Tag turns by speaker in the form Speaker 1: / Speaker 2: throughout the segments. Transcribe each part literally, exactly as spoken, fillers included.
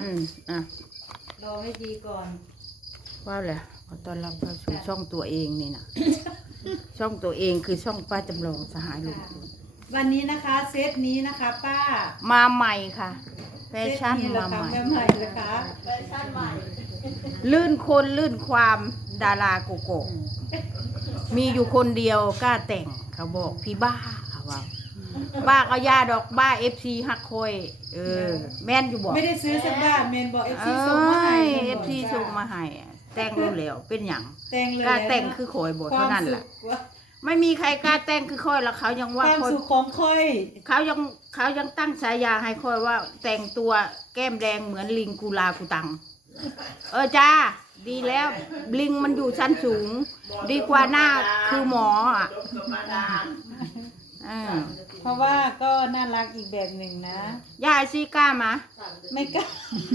Speaker 1: อืมอ่ะ
Speaker 2: รอให้ดีก่อน
Speaker 1: ว่าแหละขอต้อนรับเข้าสู่ช่องตัวเองนี่นะ ช่องตัวเองคือช่องป้าจำลองสหายลุงพล
Speaker 2: วันนี้นะคะเซตนี้นะคะป้า
Speaker 1: มาใหม่ค่ะแฟชั่นมาใหม่
Speaker 2: แฟใหม่นะคะแฟชั่นใหม่
Speaker 1: ลื่นคนลื่นความดาราโกโก้มีอยู่คนเดียวกล้าแต่งเขาบอกพี่บ้าเขาว่าบ้าก็ย่าดอกบ้าเอฟซีฮักคอยเออแม่นอยู่บอก
Speaker 2: ไม่ได้ซื้อสักบาทเมนบอกเอฟซีส่งมาให้
Speaker 1: เอฟซีส่งมาให้แต่งรู้แล้วเป็นหยัง
Speaker 2: แต่งเลย
Speaker 1: กล้าแต่งคือคอยบอกเท่านั้นแหละไม่มีใครกล้าแต่งคือคอยแล้วเขายังว่า
Speaker 2: ความ
Speaker 1: คอย
Speaker 2: สุขของค่อย
Speaker 1: เขายังเขายังตั้งฉายาให้คอยว่า แต่งตัวแก้มแดงเหมือนลิงกูลากูตังเออจ้าดีแล้วลิงมันอยู่ชั้นสูง ดีกว่าหน้าคือหมออ่ะอ่า
Speaker 2: เพราะว่าก็น่ารักอีกแบบหนึ่งนะ
Speaker 1: ยายซีกล้ามา
Speaker 2: ไม่กล้า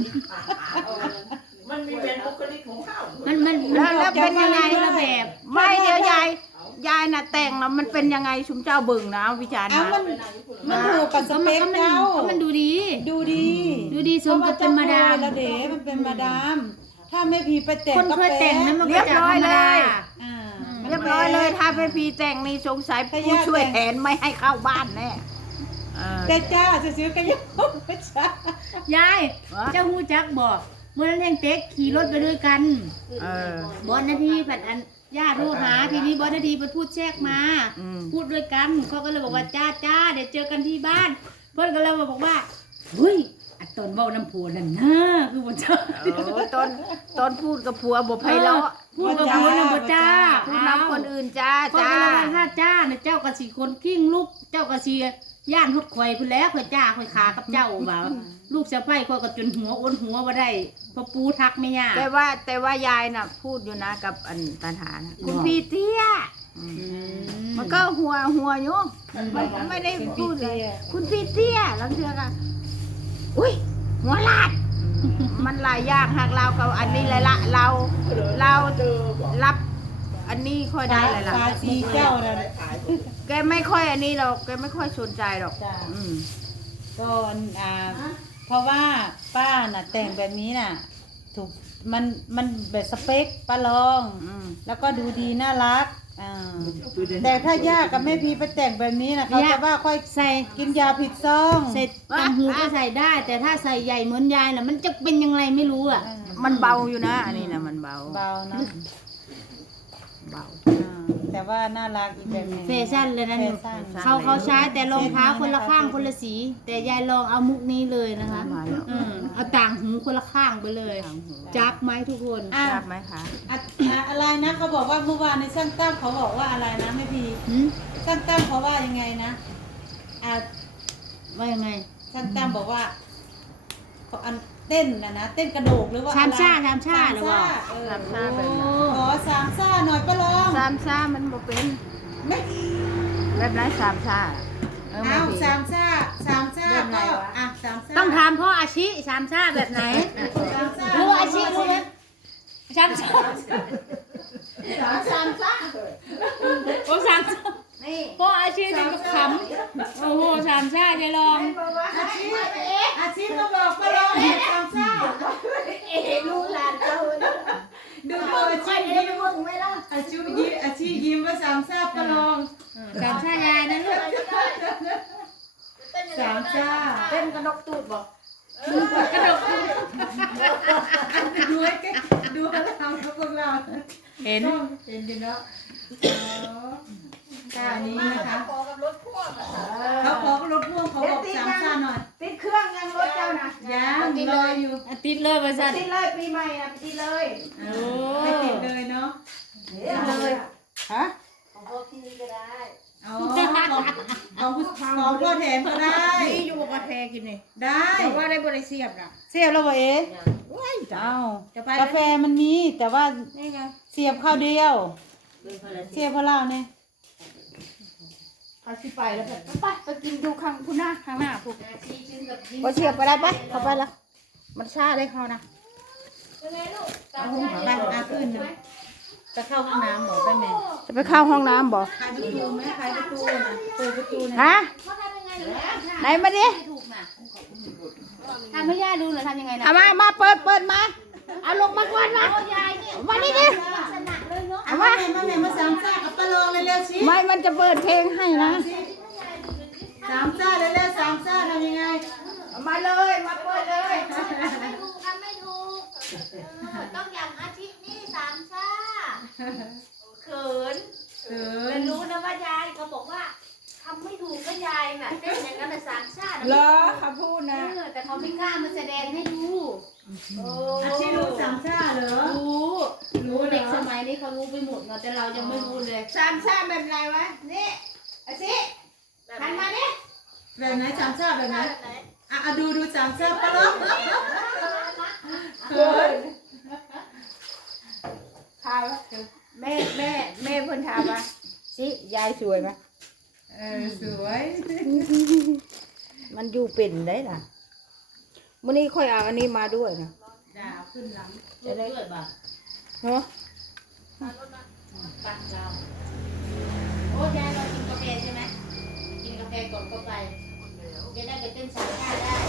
Speaker 3: มันมีเป็นบุคลิกของเขา
Speaker 4: มันมัน
Speaker 1: แล้วแล้วเป็นยังไง
Speaker 4: ละแบบ
Speaker 1: ไม่เดี๋ยวยายยายน่ะแต่งแล้วมันเป็นยังไงชุมเจ้าเบิ่งนะวิจารณ์
Speaker 2: อ้าว
Speaker 1: นะ
Speaker 2: มันมันถูกกับสเปค
Speaker 4: มัน
Speaker 2: เจ้า
Speaker 4: มันดูดี
Speaker 2: ดูดี
Speaker 4: ดูดีสมกับเป็นมาดาม
Speaker 2: แล้วเด๋มันเป็นมาดาม ถ้าไม่พีไปแต่ง
Speaker 4: คน
Speaker 2: ก็
Speaker 4: เคยแต่งนั้นมัน
Speaker 1: เรี
Speaker 4: ก็
Speaker 1: ยบ
Speaker 4: จะธร
Speaker 1: ร้อย
Speaker 4: รม
Speaker 1: เล
Speaker 4: ดาย
Speaker 2: อ่า
Speaker 1: เรียบร้อยเลยถ้าไปพีแต่งนี่สงสัยผู้ช่วยแทนไม่ให้เข้าบ้านแน่เออ
Speaker 2: แต่จ้าซื้อๆกันยังไม่ใช่
Speaker 4: ยาย
Speaker 1: วะ
Speaker 4: เจ้าฮู้จักบอกเมื่อนั้นแห่งเต็กขี่รถไปด้วยกัน
Speaker 1: เออบ
Speaker 4: อสนาทีผัดอันญาติโทรหาทีนี้บอสนาทีไปพูดแทรกมา
Speaker 1: อืม
Speaker 4: พูดด้วยกันเขาก็เลยบอกว่าจ้าจ้าเดี๋ยวเจอกันที่บ้าน เพื่อนก็เลยมาบอกว่าเฮ้ยอัดตอนเว้าน้ำผัวนั่นนะคือบ่จ้า
Speaker 1: โอ้ตอนตอนพูดกับผัวบ่ไพเราะ
Speaker 4: พูดกับผัวน่ะบ่จ้า
Speaker 1: พูดนำคนอื่นจ้า
Speaker 4: จ้า
Speaker 1: จ้า
Speaker 4: จ้าถ้าจ้าเนี่ยเจ้ากะสีคนกิ้งลูกเจ้ากะสีย่านหดข่อยพุ่นแล้วข่อยจ้าข่อยขากับเจ้าบ่าลูกสะใภ้ข่อยก็จนหัวอ้นหัวบ่ได้เพราะปูทักไม่ยาก
Speaker 1: แต่ว่าแต่ว่ายายน่ะ พูดอยู่นะกับอันตันหานะคุณพี่เตี้ยอืม
Speaker 4: อื
Speaker 1: มันก็หัวหัวอยู่มันไม่ได้พูดเลย คุณพี่เตี้ยหลังเทือกอะอุ้ยหัวลาด มันหลายอย่างหากเรากับอันนี้เลยละเราเรารับอันนี้ค่อยได้เลยล่ะ
Speaker 2: ฟาซีเจ้าน่ะ
Speaker 1: แกไม่ค่อยอันนี้หรอกแกไม่ค่อยสนใจหรอก
Speaker 2: จ้า
Speaker 1: อืม
Speaker 2: ก็อ่าเพราะว่าป้าน่ะแต่งแบบนี้น่ะ ถูกมันมันแบบสเปคป้าลอง
Speaker 1: อืม
Speaker 2: แล้วก็ดูดีน่ารักอ่าแต่ถ้าย่ากับแม่พีไปแต่งแบบนี้นะเขาจะว่าค่อย
Speaker 4: ใส่
Speaker 2: กินยาผิดซอง
Speaker 4: ใส่ตังหูก็ใส่ได้ แต่ถ้าใส่ใหญ่เหมือนยายน่ะมันจะเป็นยังไงไม่รู้อ่ะ
Speaker 1: มันเบาอยู่นะ อันนี้นะมันเบา
Speaker 2: เบานะ
Speaker 1: เบา
Speaker 2: อ่าแต่ว่าน่ารักอีกแบบหนึง
Speaker 4: แฟชั่นเลยนะ
Speaker 2: แฟ
Speaker 4: หนู
Speaker 2: ชั่น
Speaker 4: เขาเขาใช้แต่รองเท้าคนละข้างคนละสี แต่ยายลองเอามุกนี้เลยนะคะ
Speaker 1: มาแล้ว
Speaker 4: อืมเอาต่างหูคนละข้างไปเลย
Speaker 1: ทางหู
Speaker 4: จับไหมทุกคน
Speaker 2: อ่ะ
Speaker 1: ทราบไหมคะ
Speaker 2: อ่ะอ่ะอะไรนะเขาบอกว่าเมื่อวานในช่างตั้มเขาบอกว่าอะไรนะแม่พี
Speaker 4: หืม
Speaker 2: ช่างตั้มเขาว่ายังไงนะอ่ะ
Speaker 4: ว่ายังไง
Speaker 2: ช่างตั้มบอกว่าเขาอันเต้นนะนะเต้นกระโดดหรือว่า
Speaker 4: สาม
Speaker 2: อะไร
Speaker 4: ซ่าสามซ่า
Speaker 2: สาม
Speaker 4: หรือ
Speaker 2: ซ่า
Speaker 4: ว่า
Speaker 2: เออ
Speaker 1: สามซ่าแบบไหน
Speaker 2: ขอสามซ่าหน่อยป้าลอง
Speaker 1: สามซ่ามันบ่เป็น
Speaker 2: ไม่
Speaker 1: แบบไหนสามซ่าเออไม่
Speaker 2: เอา
Speaker 1: ผิด
Speaker 2: สามซ่าสามซ่า
Speaker 1: แบบไหน
Speaker 2: ก็
Speaker 1: วะ
Speaker 2: อ่ะสามซ่า
Speaker 4: ต้องถามพ่ออาชิสามซ่าแบบไหน
Speaker 2: สามซ่า
Speaker 4: รู้อาชิรู้ไหมสามซ่า
Speaker 1: สามซ่า
Speaker 4: โอ้สามซ่า
Speaker 1: นี่
Speaker 4: พ่ออาชิถึงกับขำโอ้โหสามซ่าจะลอง
Speaker 2: อาชีพอาชีพก็บอกป้าลองสามซ่า
Speaker 1: เอ๋รู้หลานเจ้า
Speaker 2: ดูตัวอาชีพยิ้มอาชีพยิ้มอาชีพยิ้มว่าสามซ่าป้าลอง
Speaker 4: สามซ่ายายนะลูก
Speaker 2: สามซ่า
Speaker 1: เต้นกระดกตูดบอก
Speaker 4: กระดก
Speaker 2: ดูให้แกดูให้เรากับพวกเรา
Speaker 4: เห็น
Speaker 2: เห็นดีเนาะอ๋อการนี้นะคะ
Speaker 3: ขอกับรถพ่วงอะ
Speaker 2: เขาขอรถพ่วงเขาบอกสามซ่าหน่อย
Speaker 1: ติดเครื่องยังรถเจ้านะ
Speaker 2: ยังรออยู่
Speaker 4: อาทิตย์เลยบริษัท
Speaker 1: ติดเลยปีใหม่นะติดเลย
Speaker 4: โอ้
Speaker 2: ไม่ติดเลยเนาะ
Speaker 1: ติดเลยฮะ
Speaker 3: ของพ่อพี่ก็ได้
Speaker 2: อ๋อของของผู้ของพ่อแถมก็ได้
Speaker 1: นี่อยู่กาแฟกินนี่
Speaker 2: ได้
Speaker 1: แต่ว่าได้บริเสียบนะ
Speaker 2: เสียบแล้ววะเอ๊ะ
Speaker 1: ว้ายจ้า
Speaker 2: เอ้า
Speaker 1: จะไป
Speaker 2: กาแฟมันมีแต่ว่า
Speaker 1: นี่ไง
Speaker 2: เสียบข้าวเดียว เสียบเพราะเราเนี่ย
Speaker 1: เขาสิไปแล้วแบบไปไปกินดูข้างคุณหน้าข้างหน้าพวกพอเสียบไปได้ปะเข้าไปแล้วมันชาได้เขานะ
Speaker 2: เอาหุ้มไปอาขึ้นนะจะเข้าห้องน้ำบอกได้ไหม
Speaker 1: จะไปเข้าห้องน้ำบ่
Speaker 2: ใครประตูไหมใครประตูนะเปิดประตูนะ
Speaker 1: ฮะไหนมาดิ
Speaker 4: ถูกน่ะทำให้ย่าดูหน่อยทำยังไงนะ
Speaker 1: เอามามาเปิดเปิดมาเอาลงมาก่อนนะ
Speaker 4: ยายนี่
Speaker 1: มานี่ดิ
Speaker 4: ลักษณะเลยเนาะ
Speaker 1: เอามา
Speaker 2: มาแม่มาสามซ่ากับปลาลองเร็วๆสิ
Speaker 1: ไม่มันจะเปิดเพลงให้นะ
Speaker 2: สามซ่าเร็วๆสามซ่าทำยังไง
Speaker 1: เอามาเลยมาเปิดเลย
Speaker 4: ไม่ถูกกันไม่ถูกต้องอย่างอาทิตย์นี่สามชาเขิน
Speaker 2: เออ
Speaker 4: แต่รู้นะว่ายายเขาบอกว่าทำไม่ถูกก็ยายน่ะเต้นอย่างนั้นแต่สามชาติ
Speaker 1: เหรอเขาพูดนะ
Speaker 4: แต่เขาไม่กล้ามาแสดงให้ดู
Speaker 2: อาชีพรู้สามซ่าเหรอ
Speaker 4: รู้รู้เด็กสมัยนี้เขารู้ไปหมดเนาะแต่เรายังไม่รู้เลย
Speaker 1: สามชาแบบไหนวะนี่เอาสิหันมาดิ
Speaker 2: แบบไหนสามซ่าแบบไหนอ่ะดูดูสามซ่าปลาลองเขิน
Speaker 1: ถามว่าแม่แม่แม่เพิ่นถามว่าสิยายสวยไหม
Speaker 2: เออสวย
Speaker 1: มันอยู่เป็นได้ล่ะมื้อนี้ค่อยเอาอันนี้มาด้วยนะ
Speaker 2: ดาวขึ้นหลัง
Speaker 4: จะได้เกิดบ่
Speaker 1: เนาะ
Speaker 4: ปังเราโอ้ยายเรากินกาแฟใช่ไหมกินกาแฟก่อนก็ไปจะได้ไปเต้นสายชาได้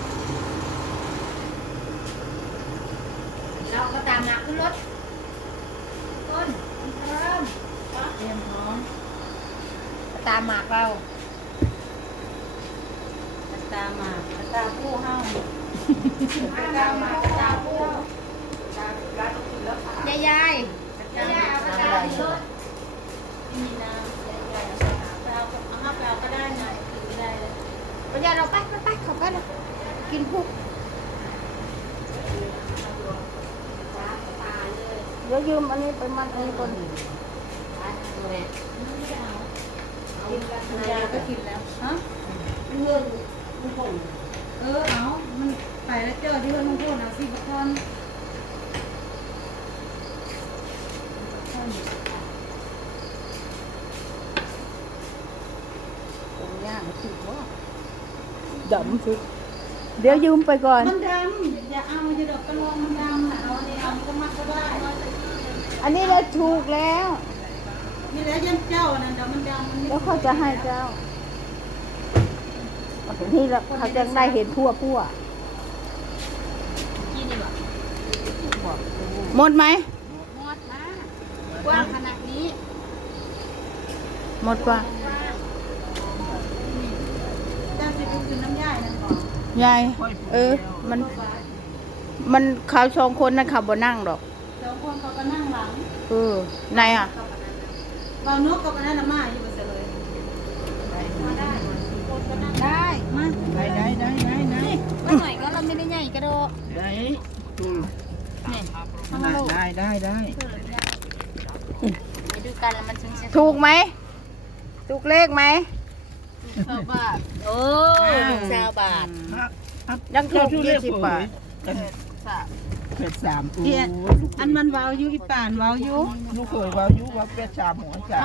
Speaker 4: เราก็ตามหลักขึ้นรถต้นเริ่ม
Speaker 2: เตรียมพร้อม
Speaker 1: ตามหมากเรา
Speaker 2: ตามมาตาผู้ห้าว
Speaker 1: ตามหมากตามผู้
Speaker 4: ยายยายยายยายเอากระดาษขึ้นรถ
Speaker 2: มีน้ำใหญ่ๆไปเอาเอาห้าไปเอาก็ได้นะถือไม่ได้เลย
Speaker 1: ปัญญาเราไปไปไปเขาไปเลยกินพุกเดี๋ยวยืมอันนี้ไปมันอันนี้ก่อน
Speaker 2: ยาก็กินแล้วฮะ
Speaker 4: เงื่อนทุกคน
Speaker 2: เออเอามันไปแล้วเจอที่ว่าลุงพูดนะสิบกอน
Speaker 1: ผมย่างสุดว่าดำสุดเดี๋ยวยืมไปก่อน
Speaker 2: มันดำอย่าเอาอย่าดอกกระลองมันดำนะเอาอันนี้เอามันก็มัดก็ได้
Speaker 1: อันนี้เราถูกแล้ว
Speaker 2: นี่แล้วยันเจ้านั่นเดี๋ยวมันดำมัน
Speaker 1: แล้วเขาจะให้เจ้านี่เราเขาจะได้เห็นทั่วทั่ว
Speaker 4: กินดีกว่า
Speaker 1: หมดไหม
Speaker 4: หมดนะกว้างขนาดนี้
Speaker 1: หมดป่ะ
Speaker 2: เจ้าสิไปคืนน้ำย่ายนั่นก่อน
Speaker 1: ยายเออ มัน มันเขาสองคนนะขับบนนั่งดอก
Speaker 2: สองคนเขาก็นั่งหลัง
Speaker 1: เออไหนอ่ะ
Speaker 2: บางนกกับอันนั้นน่ะมาอยู่บนเสลยมาได้
Speaker 1: ได้
Speaker 2: มาได้ได้ได้ได้ได้
Speaker 4: ว่าหน่อยก็เราไม่ได้ใหญ่กระโดด
Speaker 3: ได้ดู
Speaker 4: นี่
Speaker 3: ได้ได้ได้
Speaker 4: ไปดูกันแล้วมันซึ้งซึ้ง
Speaker 1: ถูกไหมถูกเลขไหม
Speaker 4: ชาวบาทโอ้ชาวบาท
Speaker 1: ยังถูกยี่สิบบาท
Speaker 3: เป็ดสามตัว
Speaker 2: อันมันเว้าอยู่อีป่านเว้าอยู่
Speaker 3: ลูกเคยว่ายุว่าเป็ดสามหัวสาม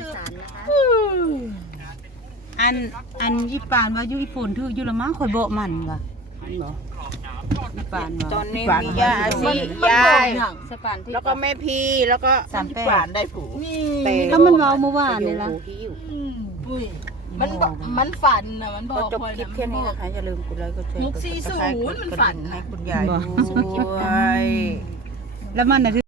Speaker 2: อันอันอีป่านเว้าอยู่อีฝนถืออยู่ละมั้งข่อยโบะมันว่ะอีป่านเว้า
Speaker 1: ตอนนี้มีย่าอาชียาย
Speaker 4: สปานที่
Speaker 1: แล้วก็แม่พีแล้วก็
Speaker 2: สามแป
Speaker 3: ป่า
Speaker 2: ด
Speaker 3: นได้ผู
Speaker 1: เต
Speaker 2: ก็มันเว้าเมื่อวานนี่ล่ะ
Speaker 3: ปุ้ยมันมันฝันนะมันบ
Speaker 1: ก็
Speaker 3: อก
Speaker 1: จบคลิปแค่นี้นะคะอย่าลืมกดไลค์กดแชร์
Speaker 3: มุกสี่ศูนย์มันฝัน
Speaker 1: ให้คุณยาย
Speaker 2: บ่
Speaker 1: ด้วย
Speaker 2: แล้วมันน่ะ